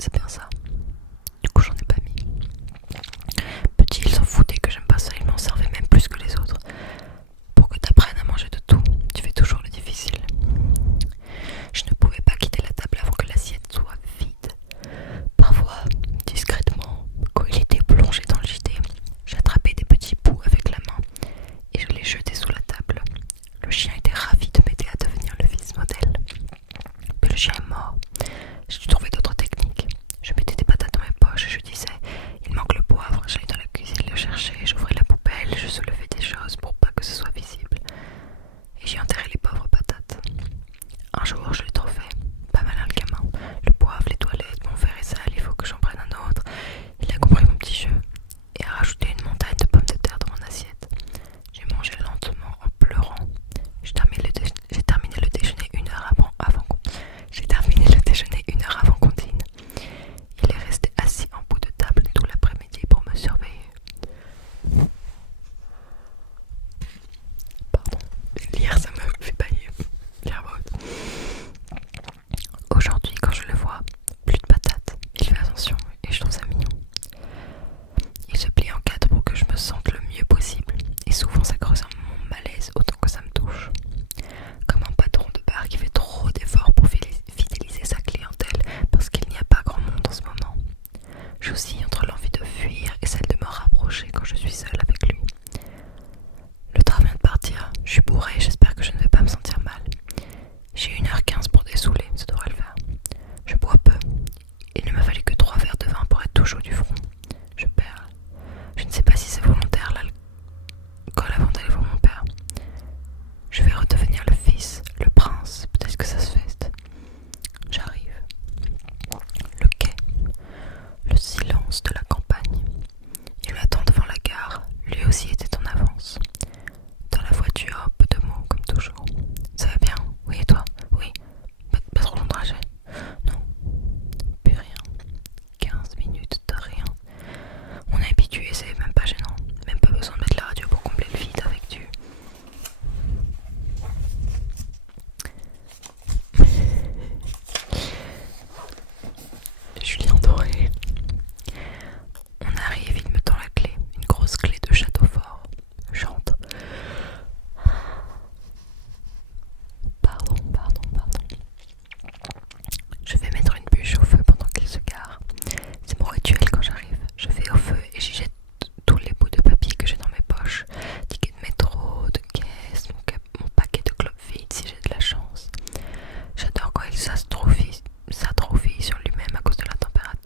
c'est bien ça. Du coup, j'en ai pas mis. Petit, il s'en foutait que j'aime pas ça, il m'en servait même plus que les autres. Pour que t'apprennes à manger de tout, tu fais toujours le difficile. Je ne pouvais pas quitter la table avant que l'assiette soit vide. Parfois, discrètement, quand il était plongé dans le JT, j'attrapais des petits bouts avec la main et je les jetais sous la table. Le chien était ravi de m'aider à devenir le fils modèle. Mais le chien est mort. J'ai dû trouver d'autres techniques. Je mettais des patates dans mes poches et je disais il manque le poivre. J'allais dans la cuisine le chercher, j'ouvrais la poubelle, je soulevais des choses pour pas que ce soit visible. Et j'y enterrais les pauvres patates. Un jour, je l'ai trouvé. Pas malin le gamin. Le poivre, les toilettes, mon verre est sale, il faut que j'en prenne un autre. Il a compris mon petit jeu et a rajouté une montagne de pommes de terre dans mon assiette. J'ai mangé lentement en pleurant. J'ai terminé le déjeuner une heure avant qu'on dîne. Il est resté assis en bout de table tout l'après-midi pour me surveiller. Pardon, lire ça me fait bailler. Bien haute. Aujourd'hui, quand je le vois, plus de patates. Il fait attention et je trouve ça mignon. Il se plie en quatre pour que je me sente le mieux possible et souvent ça creuse mon malaise autant que ça me touche. Comme un patron de bar qui fait trop d'efforts pour fidéliser sa clientèle parce qu'il n'y a pas grand monde en ce moment. J'oscille entre l'envie de fuir et celle de me rapprocher quand je suis seule avec lui. Le train vient de partir, je suis bourrée, j'espère que je ne vais pas me sentir mal. J'ai 1h15 pour dessouler, ça devrait le faire. Je bois peu. Il ne m'a fallu que 3 verres de vin pour être tout chaud du front. Je perds. Je ne sais pas si c'est volontaire l'alcool avant d'aller voir mon père. Je vais redevenir le fils, le prince, peut-être que ça se feste. J'arrive. Le quai. Le silence de la campagne. Il m'attend devant la gare. Lui aussi était en avance. Dans la voiture, peu de mots comme toujours. Ça va bien? Oui, et toi? Oui. Pas trop long trajet? Non. Plus rien. 15 minutes de rien. On est habitué, c'est même pas gênant. Même pas besoin de mettre la radio pour combler le vide avec du... Julien Doré. On arrive, il me tend la clé. Une grosse clé de château fort. J'entre. Pardon. Je vais mettre une bûche au feu pendant qu'il se gare. C'est mon rituel quand j'arrive. Je vais au feu et j'y jette tous les bouts de papier que j'ai dans mes poches. Tickets de métro, de caisse, mon paquet de clopes vides si j'ai de la chance. J'adore quand il s'atrophie sur lui-même à cause de la température.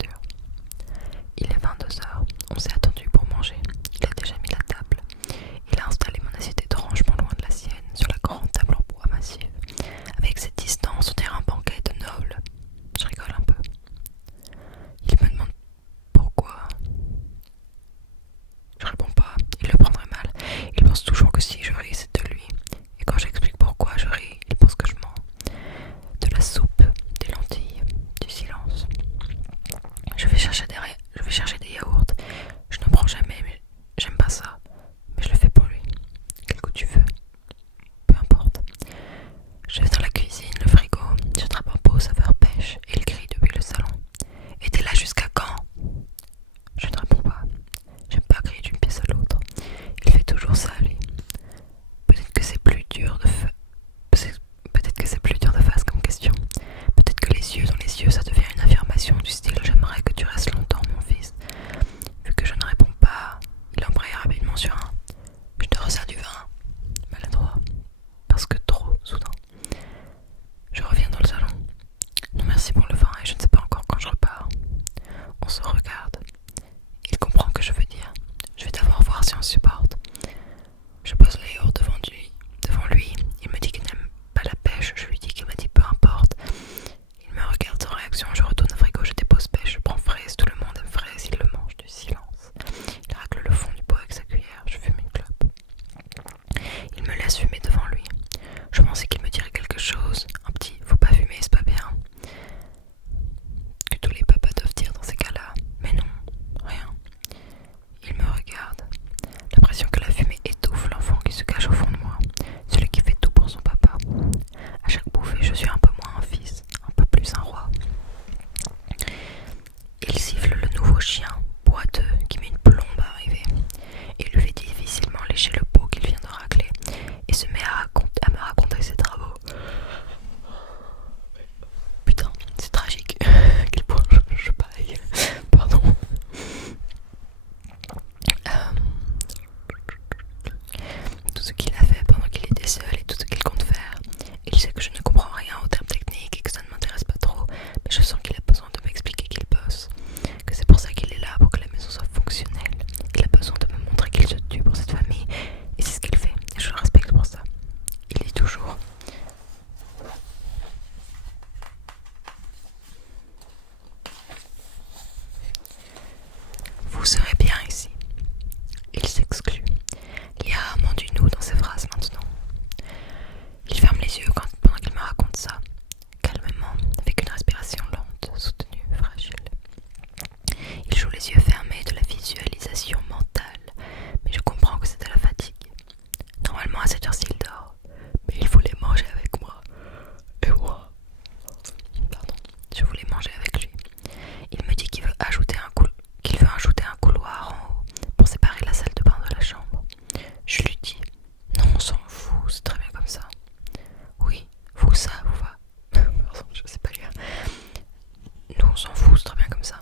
bien comme ça.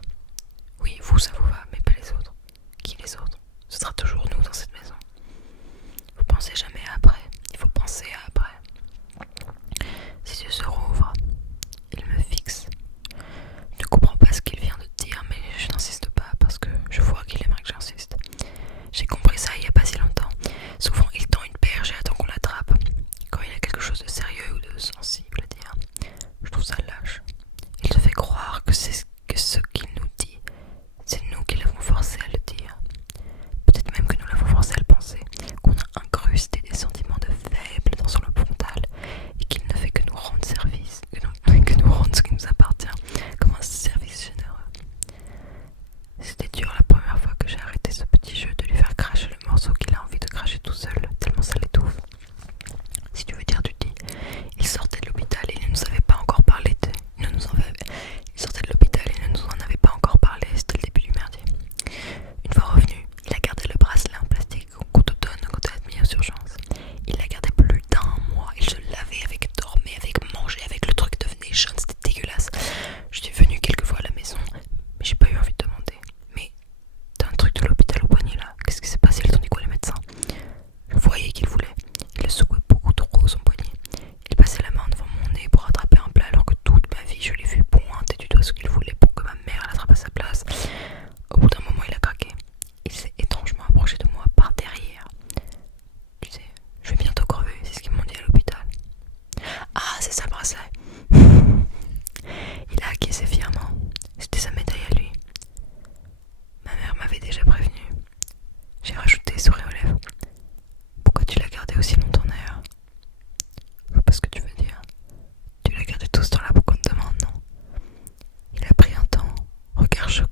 Oui, vous, ça vous va, mais pas les autres. Qui les autres? Ce sera toujours nous dans cette maison. Vous pensez jamais à après. Il faut penser à après. Ses yeux se rouvrent. Il me fixe. Je ne comprends pas ce qu'il vient de dire, mais je n'insiste pas parce que je vois qu'il aimerait que j'insiste. J'ai compris ça il y a pas si longtemps. Souvent, il tend une perche et attend qu'on l'attrape. Quand il a quelque chose de sérieux ou de sensible à dire, je trouve ça lâche. Il te fait croire que c'est que ce qu'il nous dit, c'est nous qui l'avons forcé à le dire. Peut-être même que nous l'avons forcé à le penser, qu'on a incrusté des sentiments de faible dans son lobe frontal et qu'il ne fait que nous rendre service, que nous rendre ce qui nous appartient, comme un service généreux. C'était dur la première fois que j'ai arrêté ce petit jeu de lui faire cracher le morceau qu'il a envie de cracher tout seul, tellement ça l'étouffe. Si tu veux dire, tu dis. Il sortait de l'hôpital et il ne nous avait pas encore parlé Il sortait de l'hôpital et ne nous en avait pas encore parlé, c'était le début du merdier. Une fois revenu, il a gardé le bracelet en plastique qu'on te donne quand t'es admis aux urgences. Il l'a gardé plus d'1 mois. Il se lavait avec, dormait avec, mangeait avec, le truc devenait jaune, c'était dégueulasse. Je suis venue quelques fois à la maison, mais j'ai pas eu envie de demander. Mais t'as un truc de l'hôpital au poignet là, qu'est-ce qui s'est passé? Ils t'ont dit quoi les médecins? Je voyais qu'il voulait. Il le secouait beaucoup trop son poignet. Il passait la main devant mon nez pour attraper un plat alors que toute ma vie je l'ai vu pointer du doigt ce qu'il voulait pour que ma mère l'attrape à sa place. Au bout d'un moment il a craqué. Il s'est étrangement approché de moi par derrière. Tu sais, je vais bientôt crever, c'est ce qu'ils m'ont dit à l'hôpital. Ah, c'est ça le bracelet. Il a acquiescé fièrement. C'était sa médaille à lui. Ma mère m'avait déjà prévenu. J'ai rajouté, sourire aux lèvres. Pourquoi tu l'as gardé aussi longtemps d'ailleurs? Je vois pas ce que tu veux dire. Tu l'as gardé tout ce temps-là pour qu'on te demande, non? Il a pris un temps, regard choqué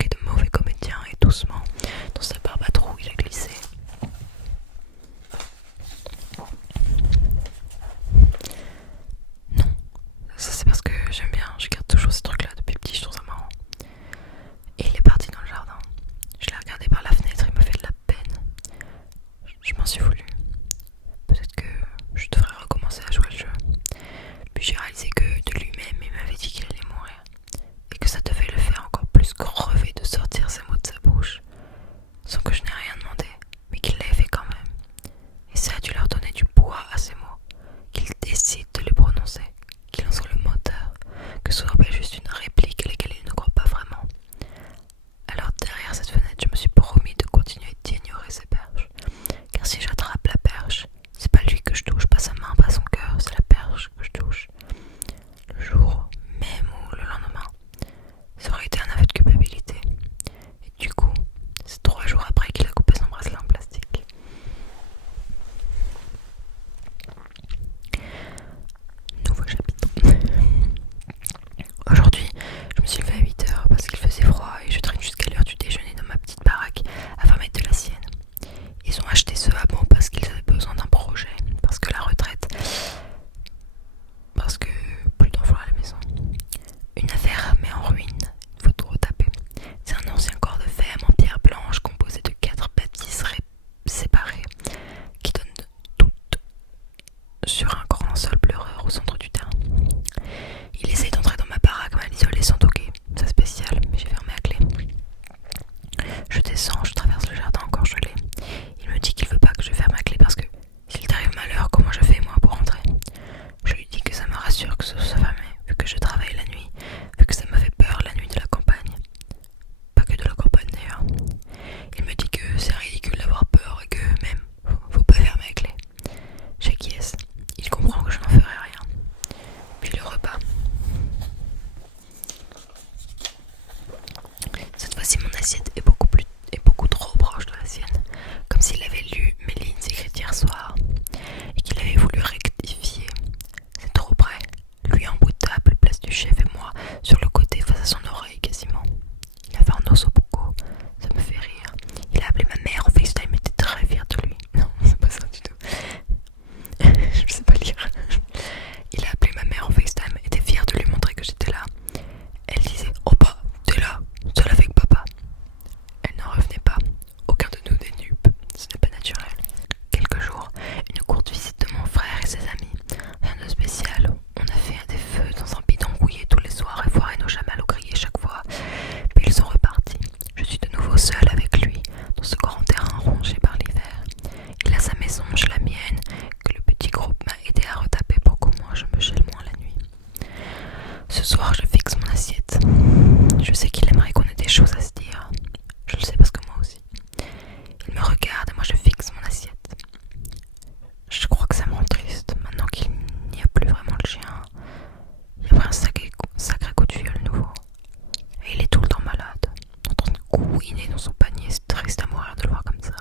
couiner dans son panier. C'est triste à mourir de le voir comme ça.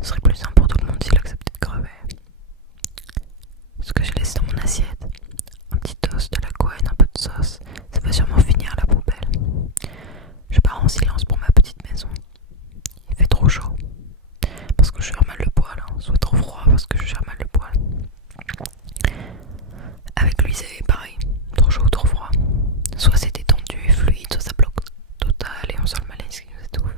Ce serait plus simple pour tout le monde s'il acceptait de crever. Ce que je laisse dans mon assiette, un petit toast, de la couenne, un peu de sauce, ça va sûrement finir à la poubelle. Je pars en silence pour ma petite maison. Il fait trop chaud parce que je gère mal le poil, soit trop froid parce que je gère mal le poil. Avec lui c'est pareil, trop chaud ou trop froid. Soit c'est détendu et fluide, soit ça bloque total et on sent le malaise qui nous étouffe.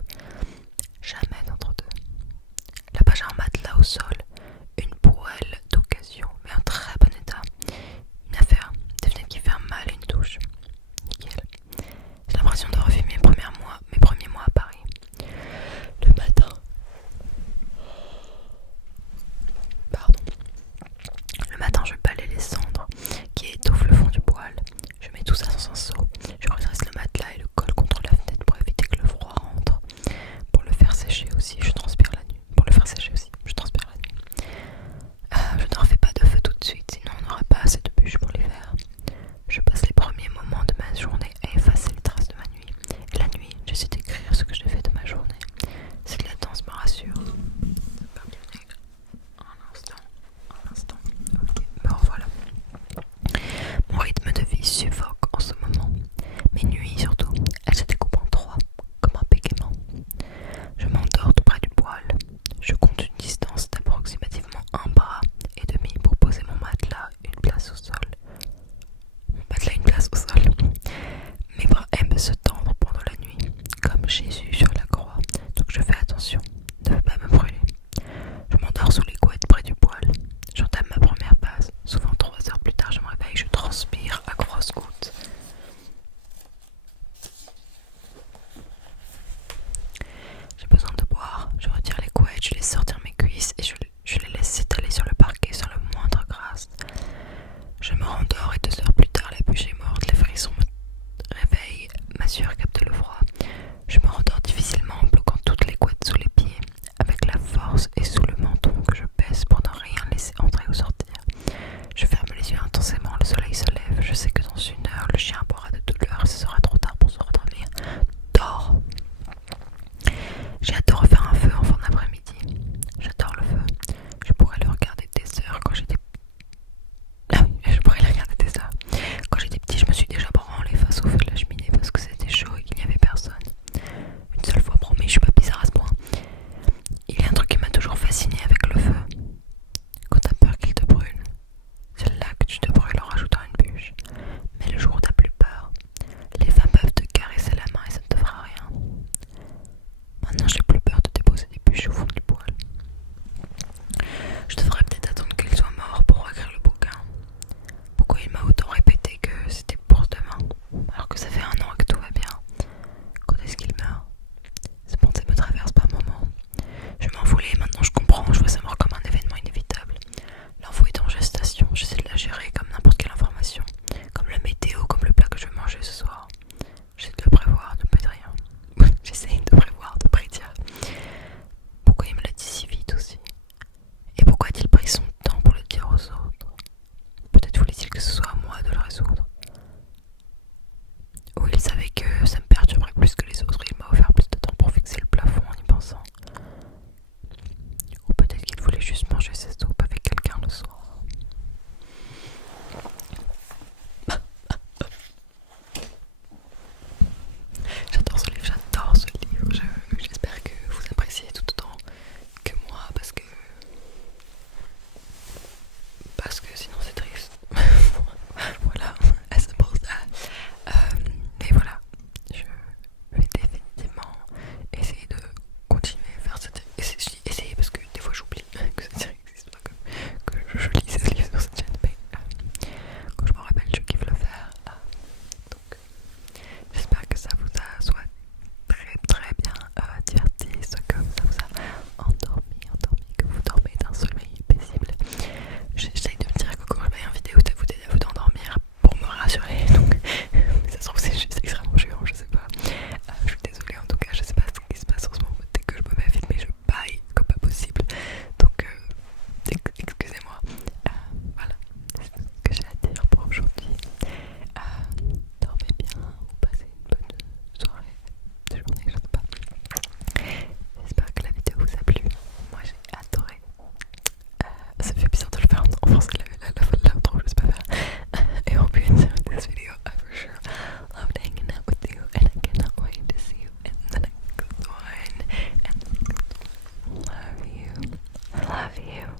Et